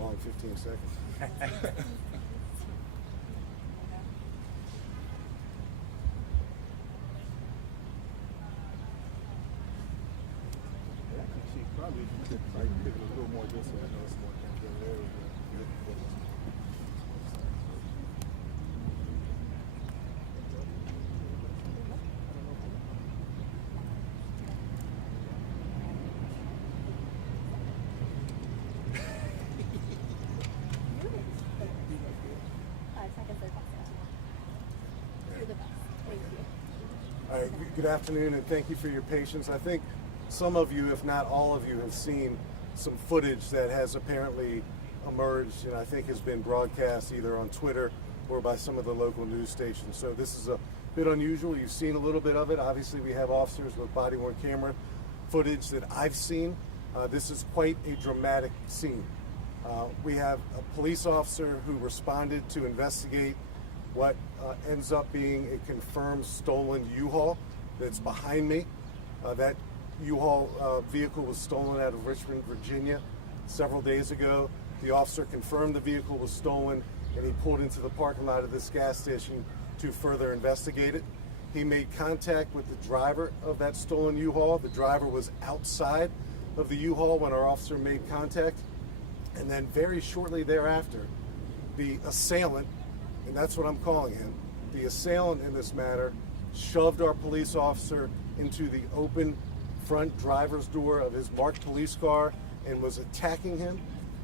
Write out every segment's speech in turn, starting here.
Long 15 seconds. She probably could like pick it a little more this way. I know it's more there. All right, good afternoon, and thank you for your patience. I think some of you, if not all of you, have seen some footage that has apparently emerged and I think has been broadcast either on Twitter or by some of the local news stations. So this is a bit unusual. You've seen a little bit of it. Obviously, we have officers with body-worn camera footage that I've seen. This is quite a dramatic scene. We have a police officer who responded to investigate what ends up being a confirmed stolen U-Haul that's behind me. That U-Haul vehicle was stolen out of Richmond, Virginia several days ago. The officer confirmed the vehicle was stolen and he pulled into the parking lot of this gas station to further investigate it. He made contact with the driver of that stolen U-Haul. The driver was outside of the U-Haul when our officer made contact. And then very shortly thereafter, the assailant, and that's what I'm calling him, the assailant in this matter, shoved our police officer into the open front driver's door of his marked police car and was attacking him,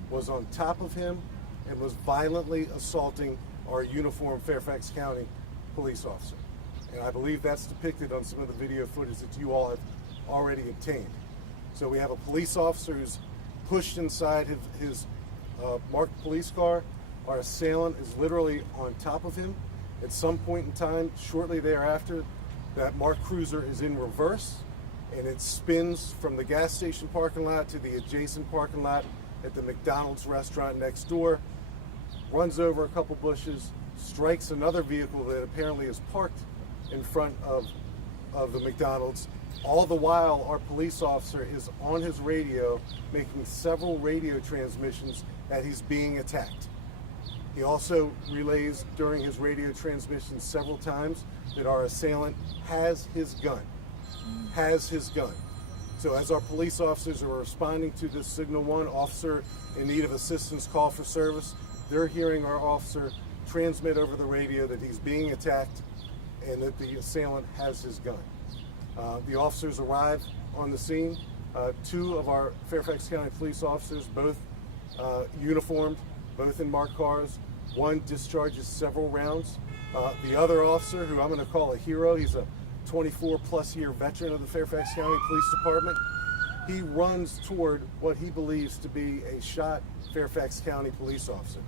was on top of him, and was violently assaulting our uniformed Fairfax County police officer. And I believe that's depicted on some of the video footage that you all have already obtained. So we have a police officer who's pushed inside his marked police car. Our assailant is literally on top of him. At some point in time, shortly thereafter, that marked cruiser is in reverse and it spins from the gas station parking lot to the adjacent parking lot at the McDonald's restaurant next door, runs over a couple bushes, strikes another vehicle that apparently is parked in front of the McDonald's. All the while, our police officer is on his radio making several radio transmissions that he's being attacked. He also relays during his radio transmission several times that our assailant has his gun. So as our police officers are responding to this Signal 1 officer in need of assistance call for service, they're hearing our officer transmit over the radio that he's being attacked and that the assailant has his gun. The officers arrive on the scene. Two of our Fairfax County police officers, both uniformed, both in marked cars. One discharges several rounds. The other officer, who I'm going to call a hero, he's a 24-plus year veteran of the Fairfax County Police Department. He runs toward what he believes to be a shot Fairfax County police officer.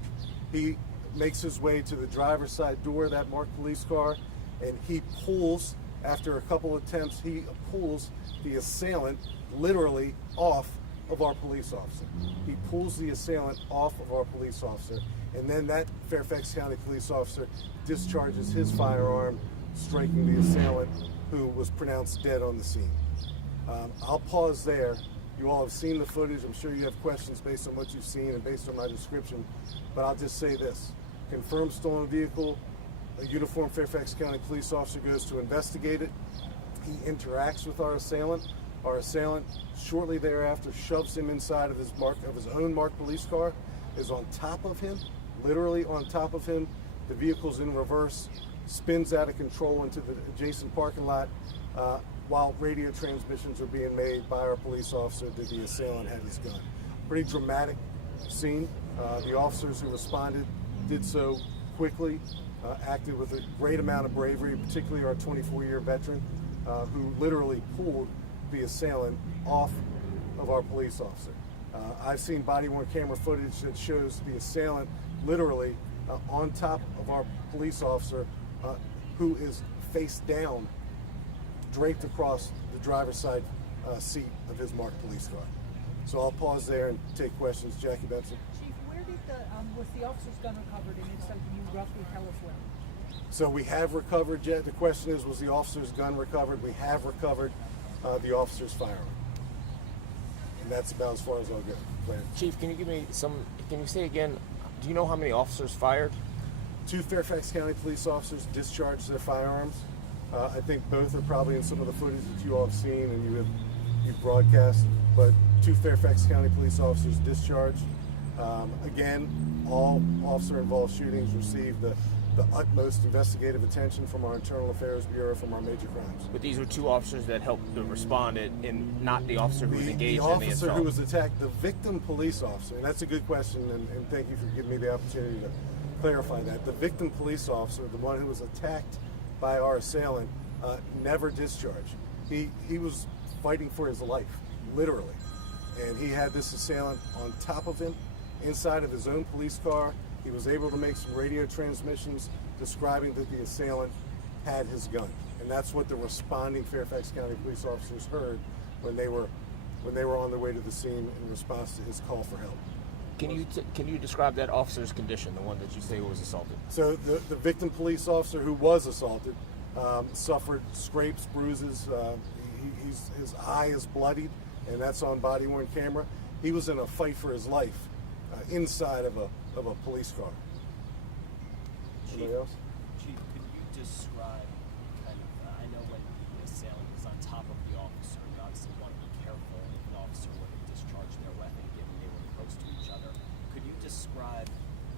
He makes his way to the driver's side door of that marked police car, and he pulls, after a couple attempts, he pulls the assailant literally off of our police officer. He pulls the assailant off of our police officer, and then that Fairfax County police officer discharges his firearm, striking the assailant, who was pronounced dead on the scene. I'll pause there. You all have seen the footage. I'm sure you have questions based on what you've seen and based on my description, but I'll just say this. Confirmed stolen vehicle, a uniformed Fairfax County police officer goes to investigate it. He interacts with our assailant. Our assailant, shortly thereafter, shoves him inside of his own marked police car, is on top of him, literally on top of him. The vehicle's in reverse, spins out of control into the adjacent parking lot while radio transmissions are being made by our police officer that the assailant had his gun. Pretty dramatic scene. The officers who responded did so quickly, acted with a great amount of bravery, particularly our 24-year veteran who literally pulled the assailant off of our police officer. I've seen body-worn camera footage that shows the assailant literally on top of our police officer who is face down, draped across the driver's side seat of his marked police car. So I'll pause there and take questions. Jackie Benson. Chief, where did was the officer's gun recovered, and if so, can you roughly tell us where? So we have recovered, the question is, was the officer's gun recovered? We have recovered the officer's firearm. And that's about as far as I'll go. Chief, can you give me some Can you say again, do you know how many officers fired? 2 Fairfax County police officers discharged their firearms. I think both are probably in some of the footage that you all have seen and you've broadcast, but 2 Fairfax County police officers discharged. Again, all officer-involved shootings received the utmost investigative attention from our Internal Affairs Bureau from our major crimes. But these were 2 officers that helped the respondent and not the officer who was engaged The in the officer assault. who was attacked, the victim police officer, and that's a good question, and thank you for giving me the opportunity to clarify that. The victim police officer, the one who was attacked by our assailant, never discharged. He was fighting for his life, literally. And he had this assailant on top of him, inside of his own police car. He was able to make some radio transmissions describing that the assailant had his gun. And that's what the responding Fairfax County police officers heard when they were on their way to the scene in response to his call for help. Can you describe that officer's condition, the one that you say was assaulted? So the victim police officer who was assaulted suffered scrapes, bruises. His eye is bloodied, and that's on body-worn camera. He was in a fight for his life inside of a police car. Anybody else? Chief, could you describe kind of, I know when the assailant was on top of the officer, you obviously want to be careful if an officer were to discharge their weapon given they were close to each other. Could you describe,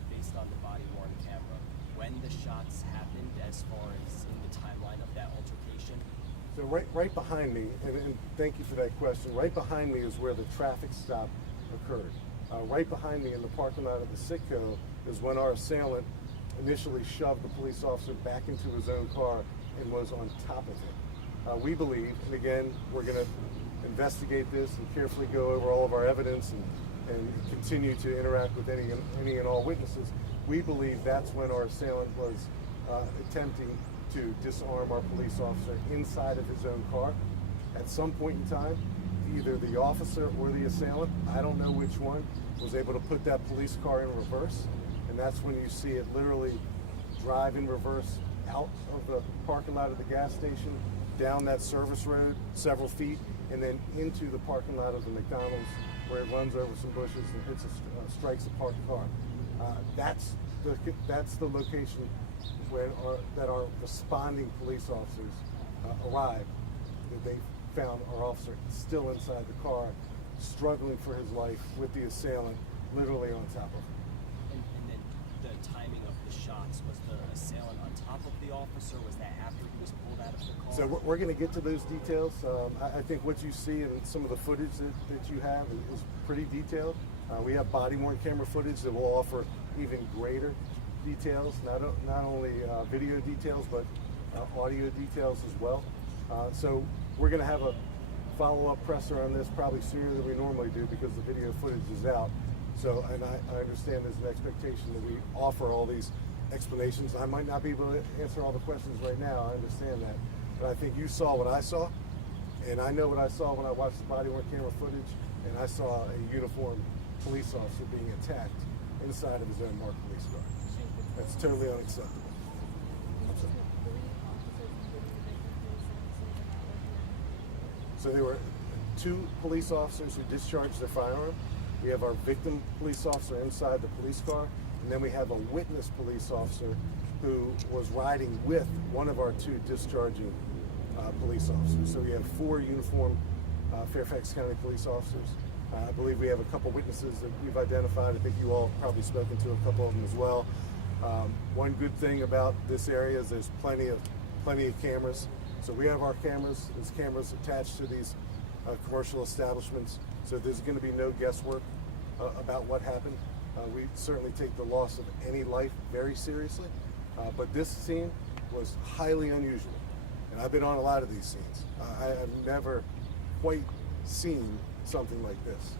based on the body-worn camera, when the shots happened as far as in the timeline of that altercation? So right behind me, and thank you for that question, right behind me is where the traffic stop occurred. Right behind me in the parking lot of the Citgo is when our assailant initially shoved the police officer back into his own car and was on top of him. We believe, and again, we're going to investigate this and carefully go over all of our evidence and continue to interact with any and all witnesses. We believe that's when our assailant was attempting to disarm our police officer inside of his own car. At some point in time, either the officer or the assailant, I don't know which one, was able to put that police car in reverse. And that's when you see it literally drive in reverse out of the parking lot of the gas station, down that service road several feet, and then into the parking lot of the McDonald's, where it runs over some bushes and strikes a parked car. That's the location where our responding police officers arrived. They found our officer still inside the car, struggling for his life with the assailant literally on top of him. And then the timing of the shots, was the assailant on top of the officer? Was that after he was pulled out of the car? So we're going to get to those details. I think what you see in some of the footage that you have is pretty detailed. We have body-worn camera footage that will offer even greater details, not only video details, but audio details as well. So we're going to have a follow-up presser on this probably sooner than we normally do because the video footage is out. So, and I understand there's an expectation that we offer all these explanations. I might not be able to answer all the questions right now, I understand that. But I think you saw what I saw, and I know what I saw when I watched the body-worn camera footage, and I saw a uniformed police officer being attacked inside of his own marked police car. That's totally unacceptable. So there were 2 police officers who discharged their firearm. We have our victim police officer inside the police car, and then we have a witness police officer who was riding with one of our 2 discharging police officers. So we have 4 uniformed Fairfax County police officers. I believe we have a couple witnesses that we've identified. I think you all have probably spoken to a couple of them as well. One good thing about this area is there's plenty of cameras. So we have our cameras. There's cameras attached to these commercial establishments. So there's going to be no guesswork about what happened. We certainly take the loss of any life very seriously. But this scene was highly unusual. And I've been on a lot of these scenes. I've never quite seen something like this.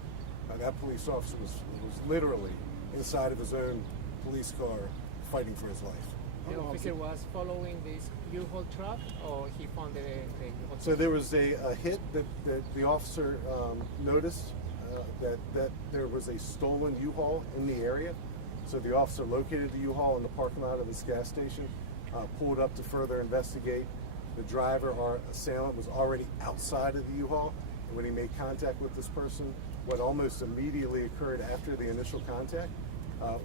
That police officer was literally inside of his own police car fighting for his life. The officer was following this U-Haul truck, or he found the So there was a hit that the officer noticed that there was a stolen U-Haul in the area. So the officer located the U-Haul in the parking lot of this gas station, pulled up to further investigate. The driver, our assailant, was already outside of the U-Haul. And when he made contact with this person, what almost immediately occurred after the initial contact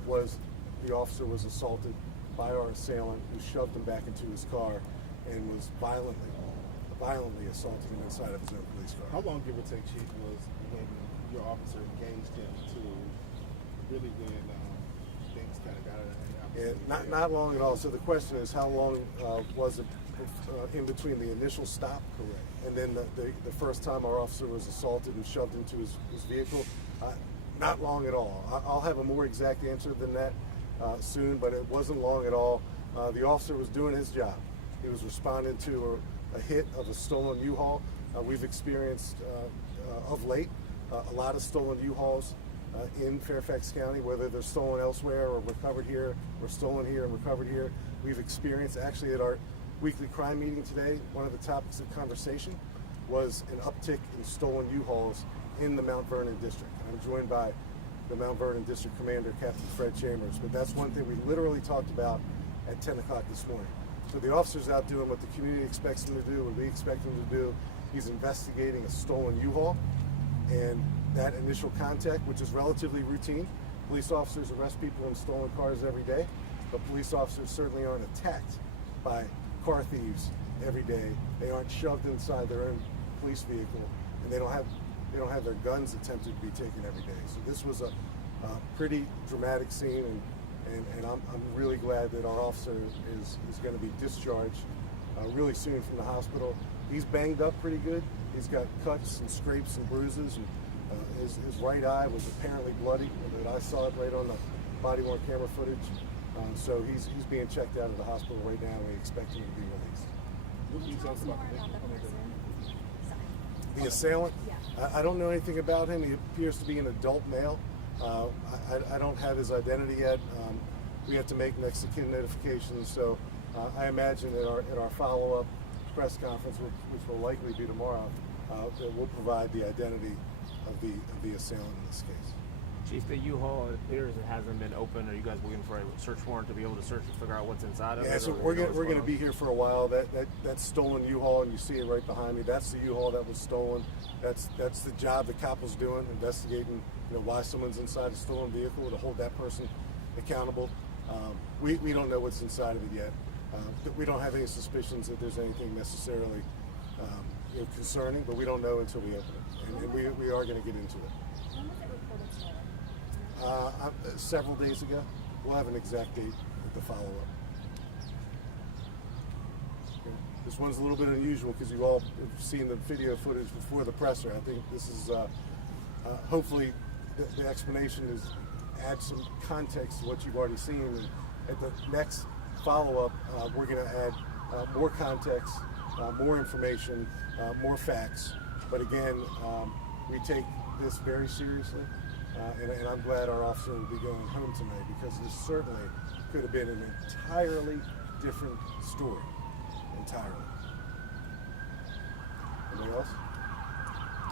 was the officer was assaulted by our assailant, who shoved him back into his car and was violently assaulting him inside of his own police car. How long, give or take, Chief, was when your officer engaged him to really when things kind of got out of hand? And not long at all. So the question is, how long was it in between the initial stop and then the first time our officer was assaulted and shoved into his vehicle? Not long at all. I'll have a more exact answer than that soon, but it wasn't long at all. The officer was doing his job. He was responding to a hit of a stolen U-Haul. We've experienced of late a lot of stolen U-Hauls in Fairfax County, whether they're stolen elsewhere or recovered here, or stolen here and recovered here. We've experienced, actually at our weekly crime meeting today, one of the topics of conversation was an uptick in stolen U-Hauls in the Mount Vernon district. I'm joined by the Mount Vernon District Commander, Captain Fred Chambers, but that's one thing we literally talked about at 10 o'clock this morning. So the officer's out doing what the community expects him to do, what we expect him to do. He's investigating a stolen U-Haul, and that initial contact, which is relatively routine. Police officers arrest people in stolen cars every day, but police officers certainly aren't attacked by car thieves every day. They aren't shoved inside their own police vehicle, and they don't have their guns attempted to be taken every day. So this was a pretty dramatic scene, and I'm really glad that our officer is going to be discharged really soon from the hospital. He's banged up pretty good. He's got cuts and scrapes and bruises, and his right eye was apparently bloody. I saw it right on the body-worn camera footage. So he's being checked out of the hospital right now, and we expect him to be released. What can you tell us about the victim? The assailant? Yeah. I don't know anything about him. He appears to be an adult male. I don't have his identity yet. We have to make next of kin notifications, so I imagine at our follow-up press conference, which will likely be tomorrow, that we'll provide the identity of the assailant in this case. Chief, the U-Haul appears it hasn't been open. Are you guys looking for a search warrant to be able to search and figure out what's inside of it? Yeah, so we're going to be here for a while. That stolen U-Haul, and you see it right behind me. That's the U-Haul that was stolen. That's the job the cop was doing, investigating why someone's inside a stolen vehicle, to hold that person accountable. We don't know what's inside of it yet. We don't have any suspicions that there's anything necessarily concerning, but we don't know until we open it, and we are going to get into it. When was it reported stolen? Several days ago. We'll have an exact date with the follow-up. Okay. This one's a little bit unusual because you've all have seen the video footage before the presser. I think this is hopefully the explanation adds some context to what you've already seen. And at the next follow-up, we're going to add more context, more information, more facts. But again, we take this very seriously. And I'm glad our officer will be going home tonight, because this certainly could have been an entirely different story. Entirely. Anybody else?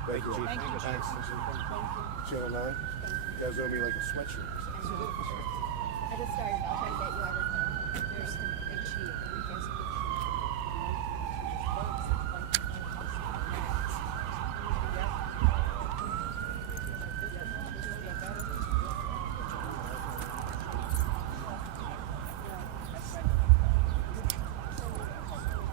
Thank you. Thank you. Thanks. Channel 9. You guys owe me like a sweatshirt or something. I just started. I'll try to get you everything.